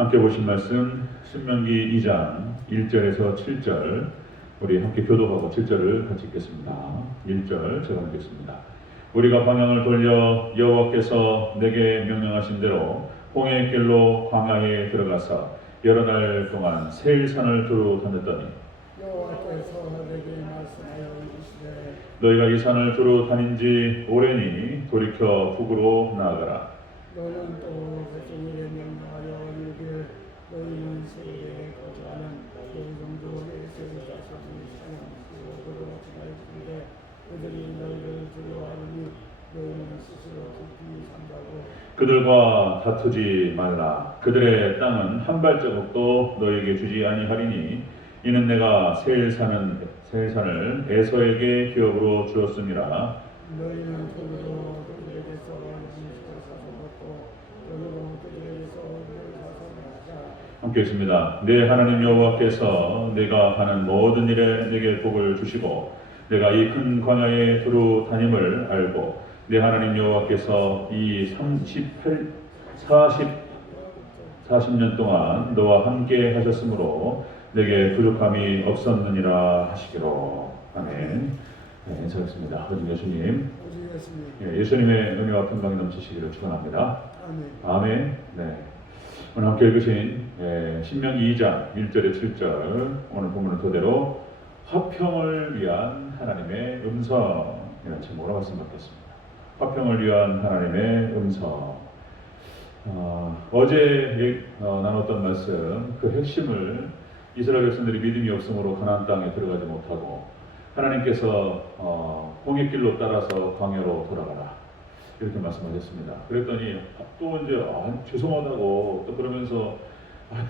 함께 보신 말씀 신명기 2장 1절에서 7절 우리 함께 교독하고 7절을 같이 읽겠습니다. 1절 제가 읽겠습니다. 우리가 방향을 돌려 여호와께서 내게 명령하신 대로 홍해의 길로 광야에 들어가서 여러 달 동안 세일산을 두루 다녔더니 여호와께서 내게 말씀하여 이르시되 너희가 이 산을 두루 다닌 지 오래니 돌이켜 북으로 나아가라. 너는 또 백성에게 명령하여 이르기를 너희는 세계에 거주하는 너희 종족의 세계 자손이 사냥으로 지나있는데 그들이 너희를 두려워하니 너희는 스스로 깊이 산다고. 그들과 다투지 말라. 그들의 땅은 한 발자국도 너희에게 주지 아니하리니 이는 내가 세일산을 에서에게 기업으로 주었음이라. 너희는 돈으로 그들에게서 음식을 사서 먹고 돈으로 그들에게서 물을 사서 마시자. 함께 읽습니다. 내 하나님 여호와께서 내가 하는 모든 일에 내게 복을 주시고 내가 이 큰 광야에 두루 다님을 알고 내 하나님 여호와께서 이 40년 동안 너와 함께 하셨으므로 내게 부족함이 없었느니라 하시기로. 아멘. 네, 인사드리겠습니다. 아버지 예수님, 예수님의 은혜와 평강이 넘치시기를 축원합니다. 아멘. 네. 오늘 함께 읽으신 신명기 2장 1절에 7절 오늘 본문을 토대로 화평을 위한 하나님의 음성이라는 제목으로 말씀 받겠습니다. 화평을 위한 하나님의 음성. 어제 나눴던 말씀 그 핵심을 이스라엘 백성들이 믿음이 없으므로 가나안 땅에 들어가지 못하고 하나님께서 홍해길로 따라서 광야로 돌아가라 이렇게 말씀하셨습니다. 그랬더니 또 이제 죄송하다고 또 그러면서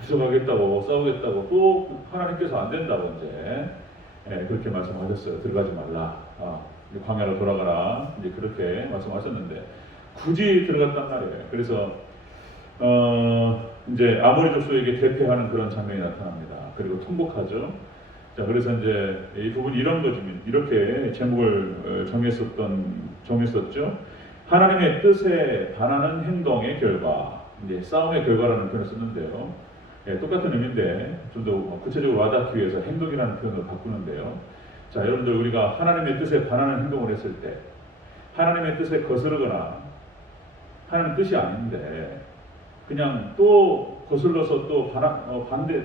들어가겠다고 싸우겠다고 또 하나님께서 안 된다고 이제 그렇게 말씀하셨어요. 들어가지 말라. 광야로 돌아가라. 이제 그렇게 말씀하셨는데 굳이 들어갔단 말이에요. 그래서 이제 아모리 족속에게 대표하는 그런 장면이 나타납니다. 그리고 통곡하죠. 자, 그래서 이제 이 부분 이런 거죠. 이렇게 제목을 정했었죠. 하나님의 뜻에 반하는 행동의 결과, 이제 싸움의 결과라는 표현을 썼는데요. 똑같은 의미인데 좀 더 구체적으로 와닿기 위해서 행동이라는 표현을 바꾸는데요. 자, 여러분들 우리가 하나님의 뜻에 반하는 행동을 했을 때, 하나님의 뜻에 거스르거나 하나님 뜻이 아닌데 그냥 또 거슬러서 또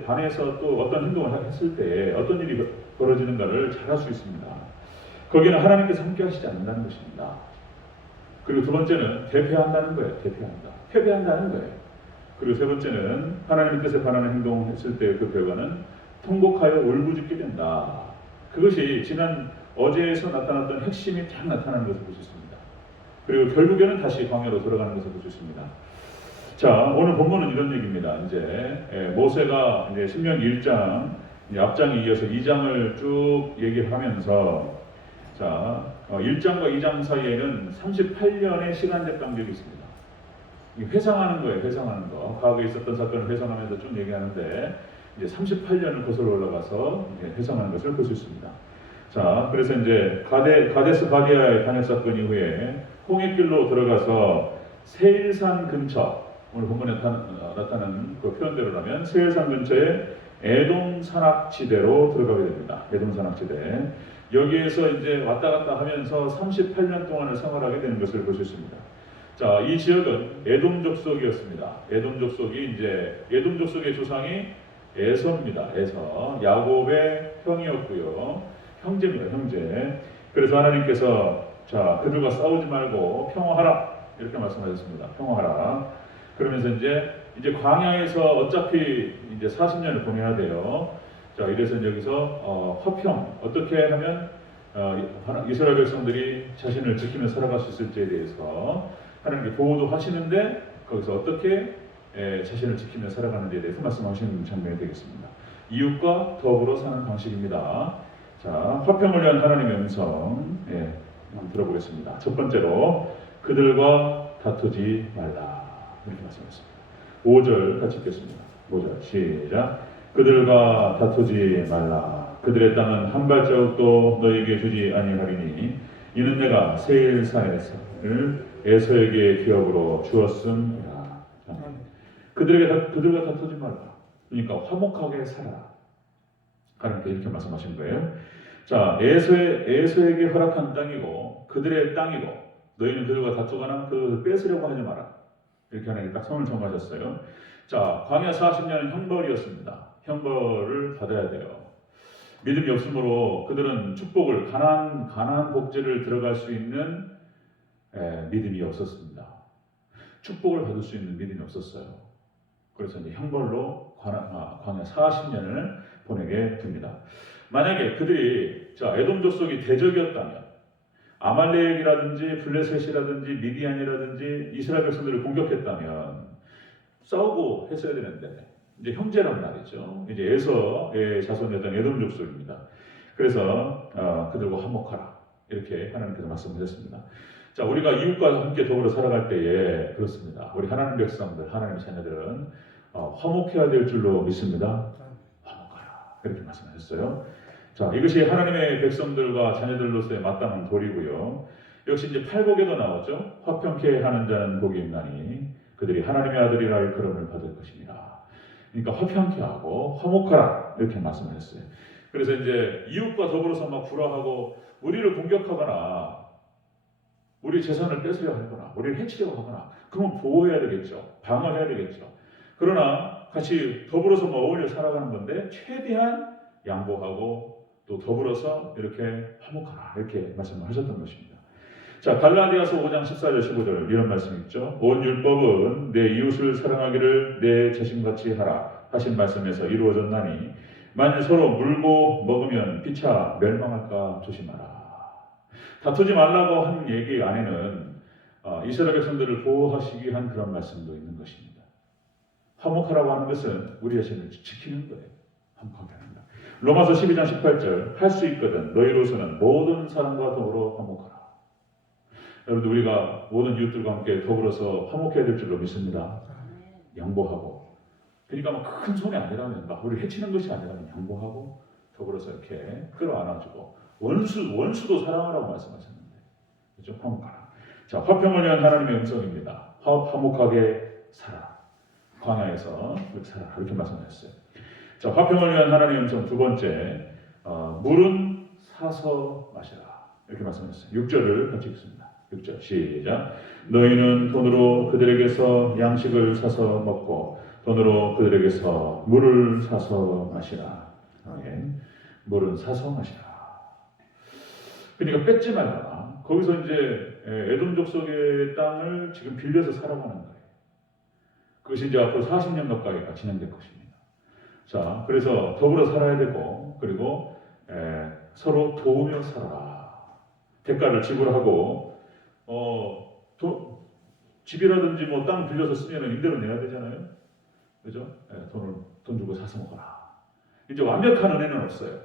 반해서 또 어떤 행동을 했을 때 어떤 일이 벌어지는가를 잘 알 수 있습니다. 거기는 하나님께서 함께 하시지 않는다는 것입니다. 그리고 두 번째는 대표한다는 거예요. 패배한다는 거예요. 그리고 세 번째는 하나님의 뜻에 반하는 행동을 했을 때 그 결과는 통곡하여 울부짖게 된다. 그것이 어제에서 나타났던 핵심이 딱 나타나는 것을 볼 수 있습니다. 그리고 결국에는 다시 광야로 돌아가는 것을 볼 수 있습니다. 자, 오늘 본문은 이런 얘기입니다. 이제 모세가 이제 신명기 1장 앞장에 이어서 2장을 쭉 얘기하면서 자, 1장과 2장 사이에는 38년의 시간적 간격이 있습니다. 회상하는 거예요. 회상하는 거. 과거에 있었던 사건을 회상하면서 쭉 얘기하는데 이제 38년을 거슬러 올라가서 회상하는 것을 볼 수 있습니다. 자, 그래서 이제 가데스 바디아의 탄핵 사건 이후에 홍해길로 들어가서 세일산 근처, 오늘 본문에 나타나는 그 표현대로라면 세일산 근처에 에돔 산악지대로 들어가게 됩니다. 에돔 산악지대. 여기에서 이제 왔다 갔다 하면서 38년 동안을 생활하게 되는 것을 볼 수 있습니다. 자, 이 지역은 에돔 족속이었습니다. 에돔 족속의 조상이 에서입니다. 에서. 야곱의 형이었고요. 형제입니다. 형제. 그래서 하나님께서 자, 그들과 싸우지 말고 평화하라. 이렇게 말씀하셨습니다. 평화하라. 그러면서 이제 광야에서 어차피 이제 40년을 보내야 돼요. 자, 이래서 여기서 화평, 어떻게 하면 이스라엘 백성들이 자신을 지키며 살아갈 수 있을지에 대해서 하나님께 보호도 하시는데 거기서 어떻게 자신을 지키며 살아가는 데에 대해서 말씀하시는 장면이 되겠습니다. 이웃과 더불어 사는 방식입니다. 자, 화평을 위한 하나님의 음성 한번 들어보겠습니다. 첫 번째로 그들과 다투지 말라 이렇게 말씀하셨습니다. 5절 같이 읽겠습니다. 5절 시작. 그들과 다투지 말라. 그들의 땅은 한 발자국도 너희에게 주지 아니하리니 이는 내가 세일산을 에서에게 기업으로 주었음이라. 그들과 다투지 말라. 그러니까 화목하게 살아라. 하나님께 이렇게 말씀하신 거예요. 자, 에서에게 허락한 땅이고 그들의 땅이고 너희는 그들과 다투거나 그 뺏으려고 하지 마라. 이렇게 하나님이 딱 선을 정하셨어요. 자, 광야 40년은 형벌이었습니다. 형벌을 받아야 돼요. 믿음이 없으므로 그들은 축복을 가나안 복지를 들어갈 수 있는 믿음이 없었습니다. 축복을 받을 수 있는 믿음이 없었어요. 그래서 이제 형벌로 광야 40년을 보내게 됩니다. 만약에 그들이 에돔 족속이 대적이었다면 아말렉이라든지 블레셋이라든지 미디안이라든지 이스라엘 백성들을 공격했다면 싸우고 했어야 되는데 이제 형제란 말이죠. 이제 에서의 자손이었던 에돔 족속입니다. 그래서 그들과 화목하라 이렇게 하나님께서 말씀하셨습니다. 자, 우리가 이웃과 함께 더불어 살아갈 때에 그렇습니다. 우리 하나님 백성들, 하나님 자녀들은 화목해야 될 줄로 믿습니다. 화목하라 이렇게 말씀하셨어요. 자, 이것이 하나님의 백성들과 자녀들로서의 마땅한 도리고요. 역시 이제 팔복에도 나오죠. 화평케 하는 자는 복이 있나니 그들이 하나님의 아들이라 일컬음을 받을 것입니다. 그러니까 화평케 하고 화목하라 이렇게 말씀하셨어요. 그래서 이제 이웃과 더불어서 막 불화하고 우리를 공격하거나 우리 재산을 뺏으려 하거나 우리를 해치려고 하거나 그러면 보호해야 되겠죠. 방어해야 되겠죠. 그러나 같이 더불어서 어울려 살아가는 건데 최대한 양보하고 또 더불어서 이렇게 화목하라 이렇게 말씀을 하셨던 것입니다. 자, 갈라디아서 5장 14절 15절 이런 말씀이 있죠. 온 율법은 내 이웃을 사랑하기를 내 자신같이 하라 하신 말씀에서 이루어졌나니 만일 서로 물고 먹으면 피차 멸망할까 조심하라. 다투지 말라고 한 얘기 안에는 이스라엘 백성들을 보호하시기 위한 그런 말씀도 있는 것입니다. 화목하라고 하는 것은 우리 자신을 지키는 거예요. 화목하게 하는 거. 로마서 12장 18절 할 수 있거든 너희로서는 모든 사람과 더불어 화목하라. 여러분들 우리가 모든 이웃들과 함께 더불어서 화목해야 될 줄로 믿습니다. 양보하고 그러니까 막 큰 손이 아니라면 막 우리 해치는 것이 아니라면 양보하고 더불어서 이렇게 끌어안아주고 원수도 사랑하라고 말씀하셨는데 그렇죠? 화목하라. 자, 화평을 위한 하나님의 음성입니다. 화목하게 살아라. 광야에서 살아라 이렇게 말씀하셨어요. 자, 화평을 위한 하나님의 음성 두 번째 물은 사서 마시라 이렇게 말씀하셨어요. 6절을 같이 읽습니다. 6절 시작. 너희는 돈으로 그들에게서 양식을 사서 먹고 돈으로 그들에게서 물을 사서 마시라. 아멘. 물은 사서 마시라. 그러니까 뺏지 말라. 거기서 이제 에돔 족속의 땅을 지금 빌려서 살아가는 거예요. 그것이 이제 앞으로 40년 가까이가 진행될 것입니다. 자, 그래서 더불어 살아야 되고 그리고 서로 도우며 살아라. 대가를 지불하고 집이라든지 뭐 땅 빌려서 쓰면 임대료 내야 되잖아요. 그죠? 돈 주고 사서 먹어라. 이제 완벽한 은혜는 없어요.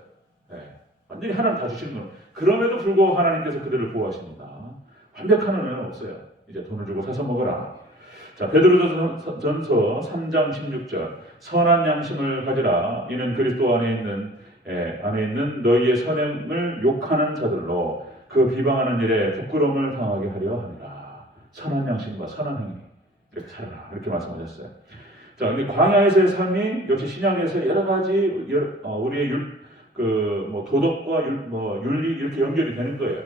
완전히 하나님 다 주시는 건 그럼에도 불구하고 하나님께서 그들을 보호하십니다. 완벽한 은혜는 없어요. 이제 돈을 주고 사서 먹어라. 자, 베드로전서 3장 16절 선한 양심을 가지라. 이는 그리스도 안에 있는 너희의 선행을 욕하는 자들로 그 비방하는 일에 부끄러움을 당하게 하려 합니다. 선한 양심과 선한 행위 이렇게 살아라 이렇게 말씀하셨어요. 자, 근데 광야에서의 삶이 역시 신약에서 여러 가지 우리의 도덕과 윤리 이렇게 연결이 되는 거예요.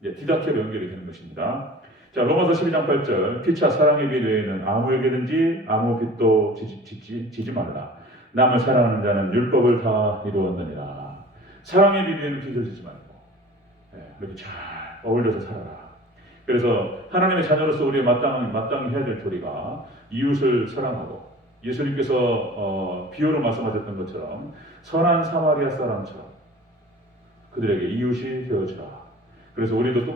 이제 디다케로 연결이 되는 것입니다. 자, 로마서 12장 8절 피차 사랑의 빛 외에는 아무에게든지 아무 빛도 지지 말라. 남을 사랑하는 자는 율법을 다 이루었느니라. 사랑의 빛 외에는 빛을 지지 말고 이렇게 잘 어울려서 살아라. 그래서 하나님의 자녀로서 우리의 마땅히 해야 될 도리가 이웃을 사랑하고 예수님께서 비유로 말씀하셨던 것처럼 선한 사마리아 사람처럼 그들에게 이웃이 되어주라. 그래서 우리도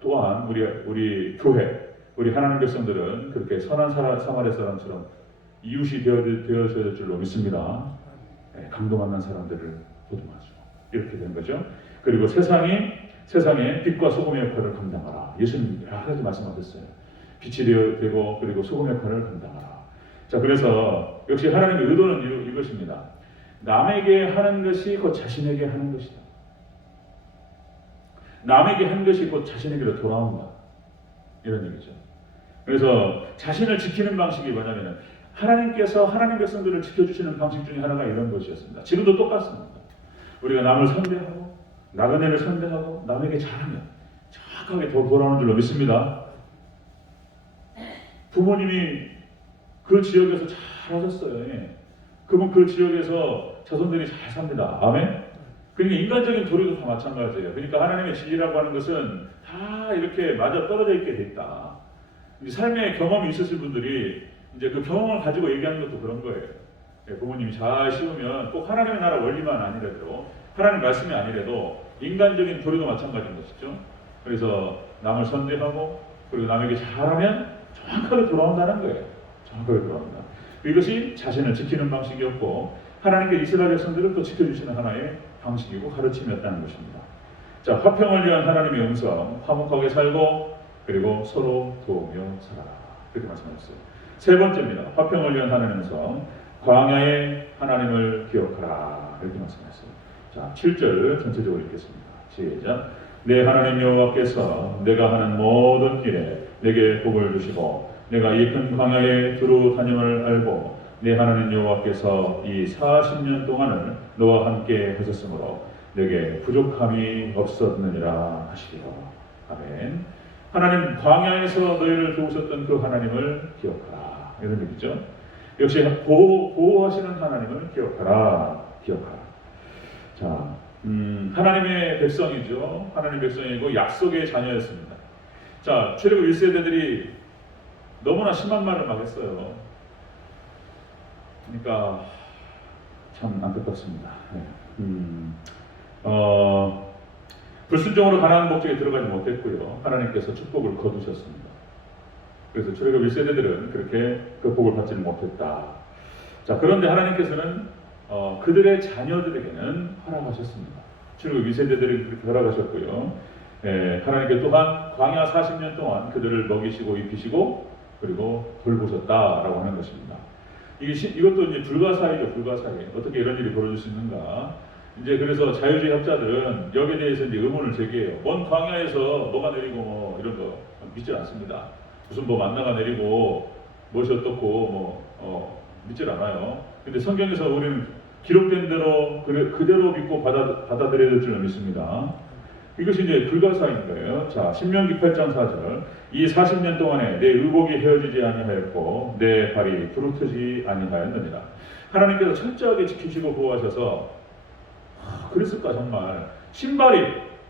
또한 우리 교회, 우리 하나님 백성들은 그렇게 선한 사마리아 사람처럼 이웃이 되어져야 될 줄로 믿습니다. 강도 만난 사람들을 보듬어주고 이렇게 된 거죠. 그리고 세상에 빛과 소금의 역할을 감당하라. 예수님 여러 가지 말씀하셨어요. 빛이 되고 그리고 소금의 역할을 감당하라. 자, 그래서 역시 하나님의 의도는 이것입니다. 남에게 하는 것이 곧 자신에게 하는 것이다. 남에게 한 것이 곧 자신에게로 돌아온다. 이런 얘기죠. 그래서 자신을 지키는 방식이 뭐냐면 하나님께서 하나님 백성들을 지켜주시는 방식 중에 하나가 이런 것이었습니다. 지금도 똑같습니다. 우리가 남을 선대하고 나그네를 선대하고 남에게 잘하면 정확하게 돌아오는 줄로 믿습니다. 부모님이 그 지역에서 잘하셨어요. 예. 그러면 그 지역에서 자손들이 잘 삽니다. 아멘? 그러니까 인간적인 도리도 다 마찬가지예요. 그러니까 하나님의 진리라고 하는 것은 다 이렇게 맞아 떨어져 있게 돼 있다. 삶의 경험이 있으실 분들이 이제 그 경험을 가지고 얘기하는 것도 그런 거예요. 예, 부모님이 잘 씌우면 꼭 하나님의 나라 원리만 아니라도 하나님 말씀이 아니라도 인간적인 도리도 마찬가지인 것이죠. 그래서 남을 선대하고 그리고 남에게 잘하면 정확하게 돌아온다는 거예요. 정확하게 돌아온다. 이것이 자신을 지키는 방식이었고 하나님께 이스라엘 백성들을 또 지켜주시는 하나의 방식이고 가르침이었다는 것입니다. 자, 화평을 위한 하나님의 음성, 화목하게 살고 그리고 서로 도우며 살아라. 그렇게 말씀하셨어요. 세 번째입니다. 화평을 위한 하나님의 음성, 광야의 하나님을 기억하라. 이렇게 말씀하셨어요. 자, 7절 전체적으로 읽겠습니다. 시작. 내 하나님 여호와께서 내가 하는 모든 길에 내게 복을 주시고 내가 이 큰 광야에 두루 다님을 알고 내 하나님 여호와께서 이 40년 동안을 너와 함께 하셨으므로 내게 부족함이 없었느니라 하시리라. 아멘. 하나님 광야에서 너희를 도우셨던 그 하나님을 기억하라. 이런 얘기죠. 역시 보호하시는 하나님을 기억하라. 기억하라. 자, 하나님의 백성이죠. 하나님의 백성이고 약속의 자녀였습니다. 자, 출애굽 1세대들이 너무나 심한 말을 막 했어요. 그러니까 참 안타깝습니다. 불순종으로 가나안 목적에 들어가지 못했고요. 하나님께서 축복을 거두셨습니다. 그래서 출애굽 1세대들은 그렇게 그 복을 받지는 못했다. 자, 그런데 하나님께서는 그들의 자녀들에게는 허락하셨습니다. 출애굽 2세대들이 그렇게 허락하셨고요. 하나님께 또한 광야 40년 동안 그들을 먹이시고 입히시고 그리고 돌보셨다라고 하는 것입니다. 이것도 이제 불가사의죠, 불가사의. 어떻게 이런 일이 벌어질 수 있는가? 이제 그래서 자유주의 학자들은 여기에 대해서 이제 의문을 제기해요. 먼 광야에서 뭐가 내리고 뭐 이런 거 믿질 않습니다. 무슨 뭐 만나가 내리고 무엇이 어떻고 믿질 않아요. 근데 성경에서 우리는 기록된 대로 그대로 믿고 받아들여야 될 줄 믿습니다. 이것이 이제 불가사인 거예요. 자, 신명기 8장 4절. 이 40년 동안에 내 의복이 헤어지지 아니하였고 내 발이 부르트지 아니하였느니라. 하나님께서 철저하게 지키시고 보호하셔서 그랬을까 정말 신발이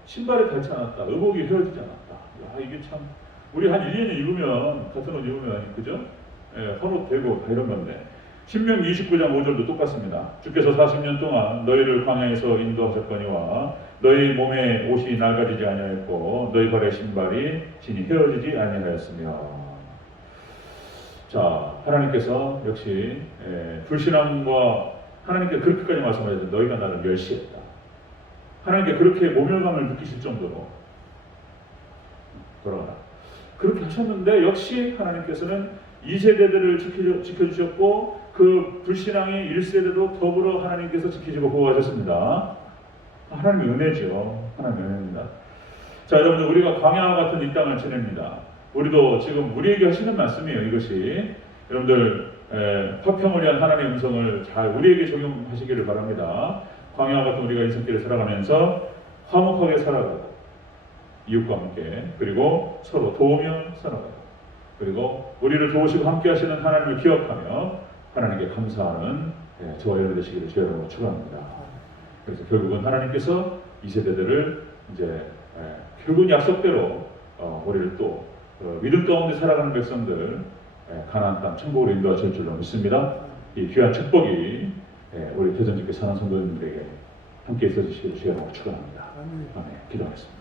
닳지 않았다. 의복이 헤어지지 않았다. 야, 이게 참 우리 한 1, 2년 입으면 같은 옷 입으면 그죠? 헌옷되고 다 이런 건데 신명기 29장 5절도 똑같습니다. 주께서 40년 동안 너희를 광야에서 인도하셨거니와 너희 몸에 옷이 낡아지지 아니하였고 너희 발의 신발이 진이 헤어지지 아니하였으며. 자, 하나님께서 역시 불신앙과 하나님께 그렇게까지 말씀하셨는데 너희가 나를 멸시했다. 하나님께 그렇게 모멸감을 느끼실 정도로 돌아가라. 그렇게 하셨는데 역시 하나님께서는 2세대들을 지켜주셨고 그 불신앙의 1세대도 더불어 하나님께서 지키시고 보호하셨습니다. 하나님의 은혜죠. 하나님의 은혜입니다. 자, 여러분들 우리가 광야와 같은 이 땅을 지냅니다. 우리도 지금 우리에게 하시는 말씀이에요. 이것이 여러분들 화평을 위한 하나님의 음성을 잘 우리에게 적용하시기를 바랍니다. 광야와 같은 우리가 인생길을 살아가면서 화목하게 살아가고 이웃과 함께 그리고 서로 도우며 살아가고 그리고 우리를 도우시고 함께 하시는 하나님을 기억하며 하나님께 감사하는 저와 여러분 되시기를 주의 이름으로 축원합니다. 그래서 결국은 하나님께서 이 세대들을 이제 결국은 약속대로 우리를 또 믿음 가운데 살아가는 백성들 가나안 땅 천국으로 인도하실 줄로 믿습니다. 이 귀한 축복이 우리 대전주께 사는 성도님들에게 함께 있어 주시기를 주의 이름으로 축원합니다. 아멘. 기도하겠습니다.